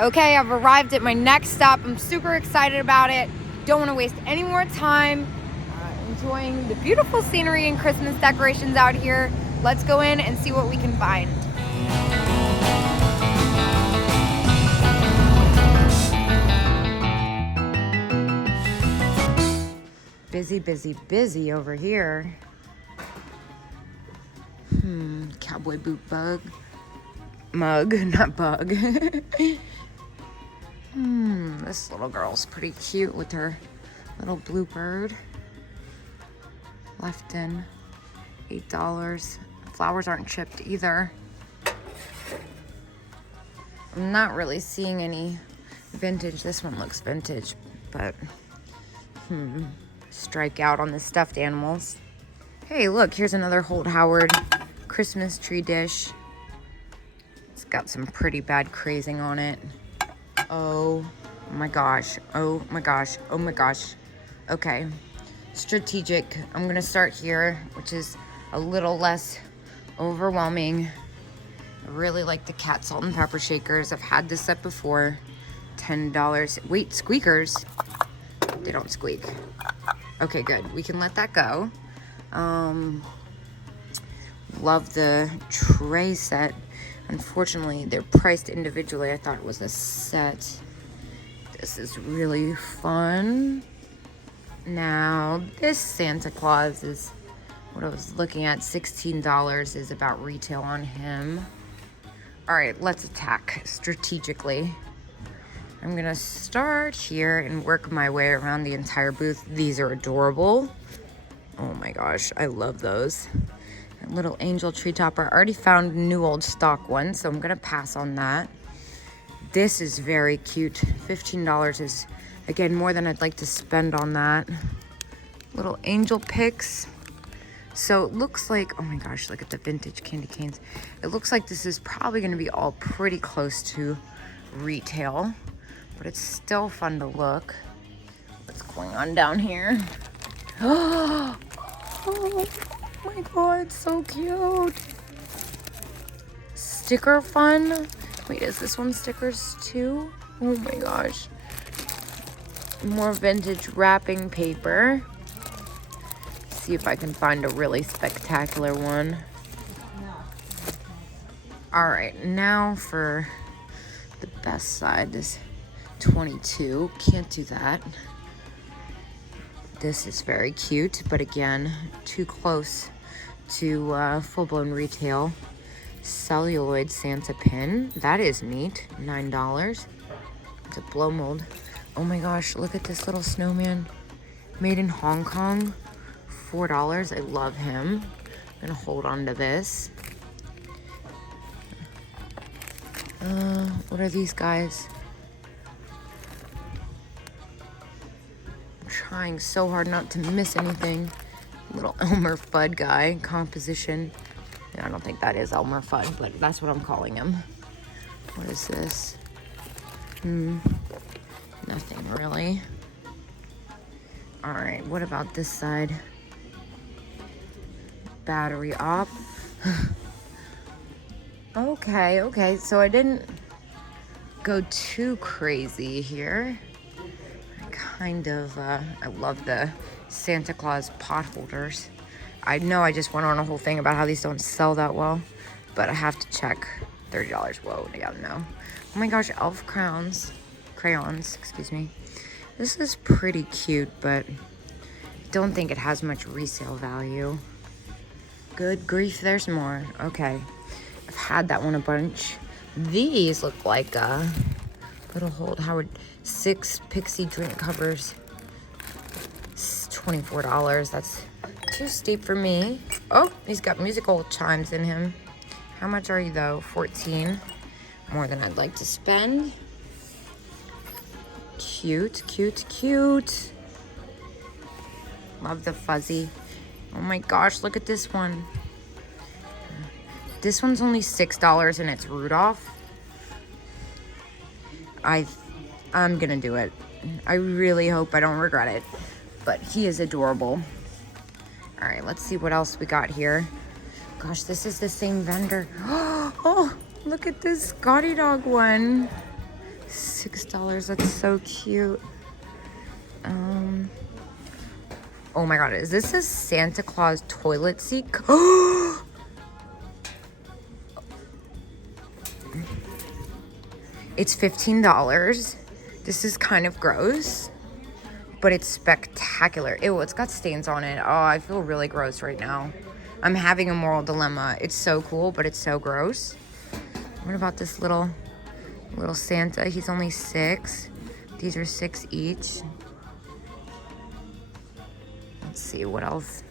Okay, I've arrived at my next stop. I'm super excited about it. Don't want to waste any more time enjoying the beautiful scenery and Christmas decorations out here. Let's go in and see what we can find. Busy, busy, busy over here. Cowboy boot mug, not bug. This little girl's pretty cute with her little blue bird. Left in $8. Flowers aren't chipped either. I'm not really seeing any vintage. This one looks vintage, but strike out on the stuffed animals. Hey, look, here's another Holt Howard Christmas tree dish. It's got some pretty bad crazing on it. Oh my gosh, oh my gosh, oh my gosh. Okay, strategic. I'm gonna start here, which is a little less overwhelming. I really like the cat salt and pepper shakers. I've had this set before. $10. Wait, squeakers? They don't squeak. Okay, good. We can let that go. Love the tray set. Unfortunately, they're priced individually. I thought it was a set. This is really fun. Now, this Santa Claus is what I was looking at. $16 is about retail on him. All right, let's attack strategically. I'm gonna start here and work my way around the entire booth. These are adorable. Oh my gosh, I love those. That little angel tree topper. I already found new old stock one, so I'm gonna pass on that. This is very cute. $15 is, again, more than I'd like to spend on that. Little angel picks. So it looks like, oh my gosh, look at the vintage candy canes. It looks like this is probably gonna be all pretty close to retail, but it's still fun to look. What's going on down here? Oh my God, so cute. Sticker fun. Wait, is this one stickers too? Oh my gosh. More vintage wrapping paper. See if I can find a really spectacular one. All right, now for the best side, this 22. Can't do that. This is very cute, but again, too close to full-blown retail. Celluloid Santa pin. That is neat. $9. It's a blow mold. Oh my gosh, look at this little snowman. Made in Hong Kong. $4. I love him. I'm gonna hold on to this. What are these guys? I'm trying so hard not to miss anything. Little Elmer Fudd guy, composition. I don't think that is Elmer Fudd, but that's what I'm calling him. What is this? Nothing really. All right, what about this side? Battery op. Okay, so I didn't go too crazy here. I love the Santa Claus pot holders. I know I just went on a whole thing about how these don't sell that well, but I have to check. $30. Whoa, I gotta know. Oh my gosh, elf crayons, excuse me. This is pretty cute, but I don't think it has much resale value. Good grief, there's more. Okay, I've had that one a bunch. These look like little Holt Howard 6 Pixie drink covers. It's $24. That's too steep for me. Oh, he's got musical chimes in him. How much are you though? 14. More than I'd like to spend. Cute, cute, cute. Love the fuzzy. Oh my gosh, look at this one. This one's only $6 and it's Rudolph. I'm gonna do it. I really hope I don't regret it, but he is adorable. All right, let's see what else we got here. Gosh, this is the same vendor. Oh, look at this Scotty dog one. $6. That's so cute. Oh my god, is this a Santa Claus toilet seat? It's $15. This is kind of gross, but it's spectacular. Ew, it's got stains on it. Oh, I feel really gross right now. I'm having a moral dilemma. It's so cool, but it's so gross. What about this little Santa? He's only 6. These are 6 each. Let's see what else.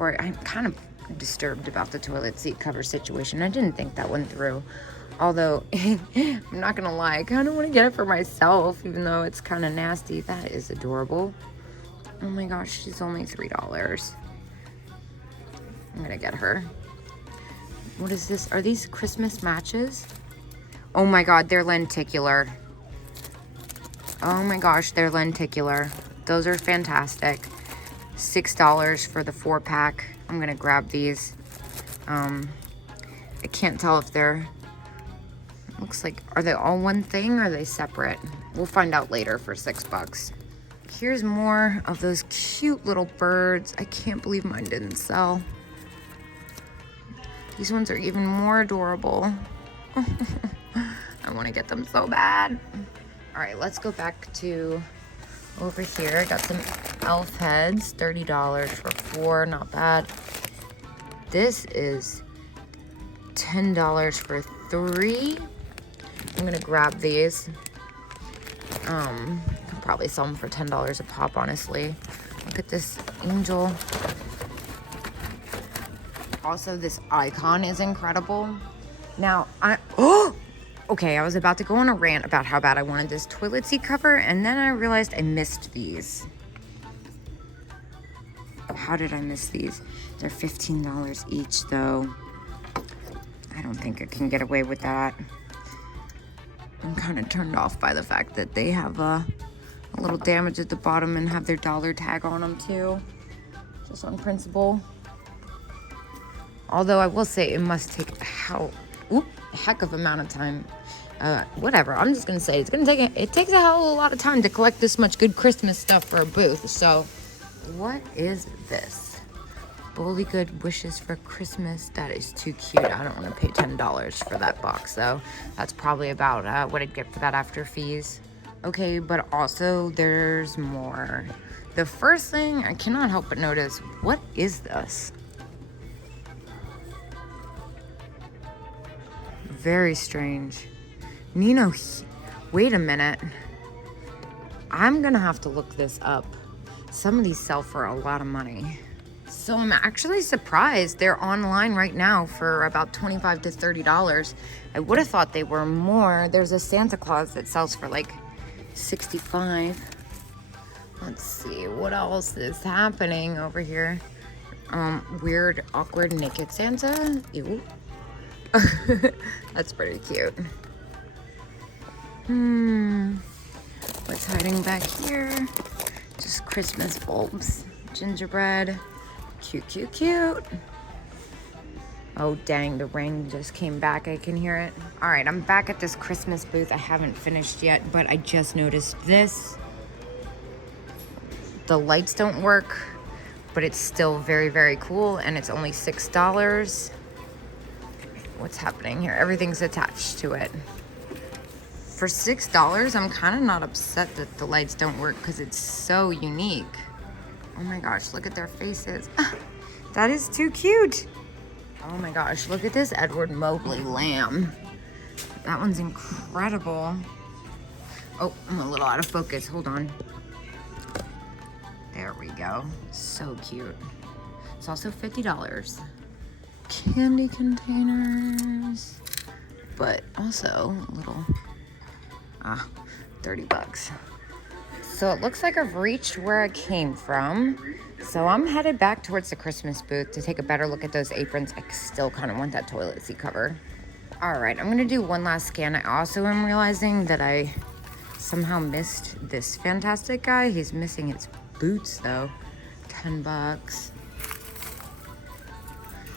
I'm kind of disturbed about the toilet seat cover situation. I didn't think that one through. Although, I'm not gonna lie, I kind of want to get it for myself, even though it's kind of nasty. That is adorable. Oh my gosh, she's only $3. I'm gonna get her. What is this? Are these Christmas matches? Oh my god, they're lenticular. Oh my gosh, they're lenticular. Those are fantastic. $6 for the 4-pack. I'm gonna grab these. I can't tell if they're... Looks like, are they all one thing or are they separate? We'll find out later for $6. Here's more of those cute little birds. I can't believe mine didn't sell. These ones are even more adorable. I want to get them so bad. All right, let's go back to over here. Got some elf heads, $30 for 4, not bad. This is $10 for 3. I'm gonna grab these. I'll probably sell them for $10 a pop, honestly. Look at this angel. Also, this icon is incredible. Now, okay, I was about to go on a rant about how bad I wanted this toilet seat cover, and then I realized I missed these. How did I miss these? They're $15 each, though. I don't think I can get away with that. I'm kind of turned off by the fact that they have a little damage at the bottom and have their dollar tag on them, too. Just on principle. Although I will say it must take a heck of amount of time. Whatever, I'm just gonna say it takes a hell of a lot of time to collect this much good Christmas stuff for a booth. So what is this? Bully Good Wishes for Christmas. That is too cute. I don't want to pay $10 for that box, though. That's probably about what I'd get for that after fees. Okay, but also there's more. The first thing I cannot help but notice, what is this? Very strange. Nino, wait a minute. I'm gonna have to look this up. Some of these sell for a lot of money. So I'm actually surprised they're online right now for about $25 to $30. I would have thought they were more. There's a Santa Claus that sells for like $65. Let's see, what else is happening over here? Weird, awkward, naked Santa. Ew. That's pretty cute. What's hiding back here? Just Christmas bulbs. Gingerbread. Cute, cute, cute. Oh, dang, the rain just came back. I can hear it. All right, I'm back at this Christmas booth. I haven't finished yet, but I just noticed this. The lights don't work, but it's still very, very cool, and it's only $6. What's happening here? Everything's attached to it. For $6, I'm kind of not upset that the lights don't work because it's so unique. Oh my gosh, look at their faces. That is too cute. Oh my gosh, look at this Edward Mobley lamb. That one's incredible. Oh, I'm a little out of focus. Hold on. There we go. So cute. It's also $50. Candy containers. But also little, $30. So it looks like I've reached where I came from. So I'm headed back towards the Christmas booth to take a better look at those aprons. I still kind of want that toilet seat cover. All right, I'm gonna do one last scan. I also am realizing that I somehow missed this fantastic guy. He's missing his boots though. $10.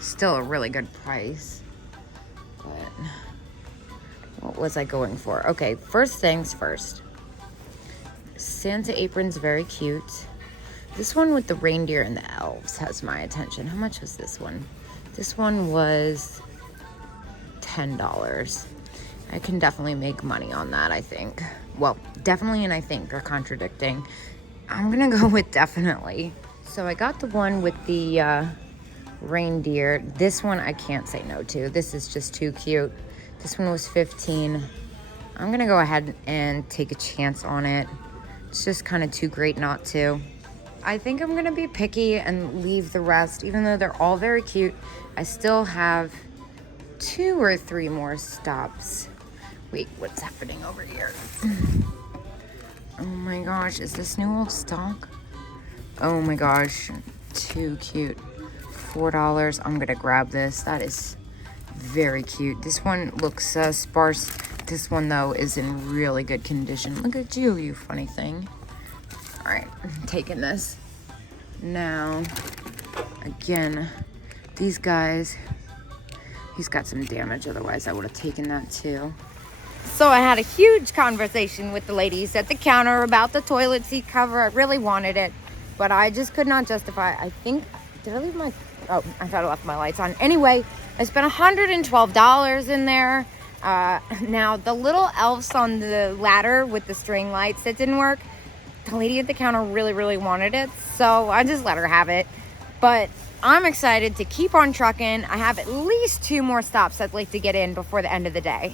Still a really good price. But what What was I going for? Okay, first things first. Santa apron's very cute. This one with the reindeer and the elves has my attention. How much was this one? This one was $10. I can definitely make money on that, I think. Well, definitely and I think are contradicting. I'm gonna go with definitely. So I got the one with the reindeer. This one I can't say no to. This is just too cute. This one was $15. I'm gonna go ahead and take a chance on it. It's just kind of too great not to. I think I'm gonna be picky and leave the rest. Even though they're all very cute, I still have 2 or 3 more stops. Wait, what's happening over here? Oh my gosh, is this new old stock? Oh my gosh, too cute. $4, I'm gonna grab this. That is very cute. This one looks sparse. This one though is in really good condition. Look at you, you funny thing. All right, I'm taking this. Now, again, these guys, he's got some damage, otherwise I would have taken that too. So I had a huge conversation with the ladies at the counter about the toilet seat cover. I really wanted it, but I just could not justify. I think, did I leave my, oh, I thought I left my lights on. Anyway, I spent $112 in there. Now, the little elves on the ladder with the string lights, that didn't work. The lady at the counter really, really wanted it, so I just let her have it. But I'm excited to keep on trucking. I have at least 2 more stops I'd like to get in before the end of the day.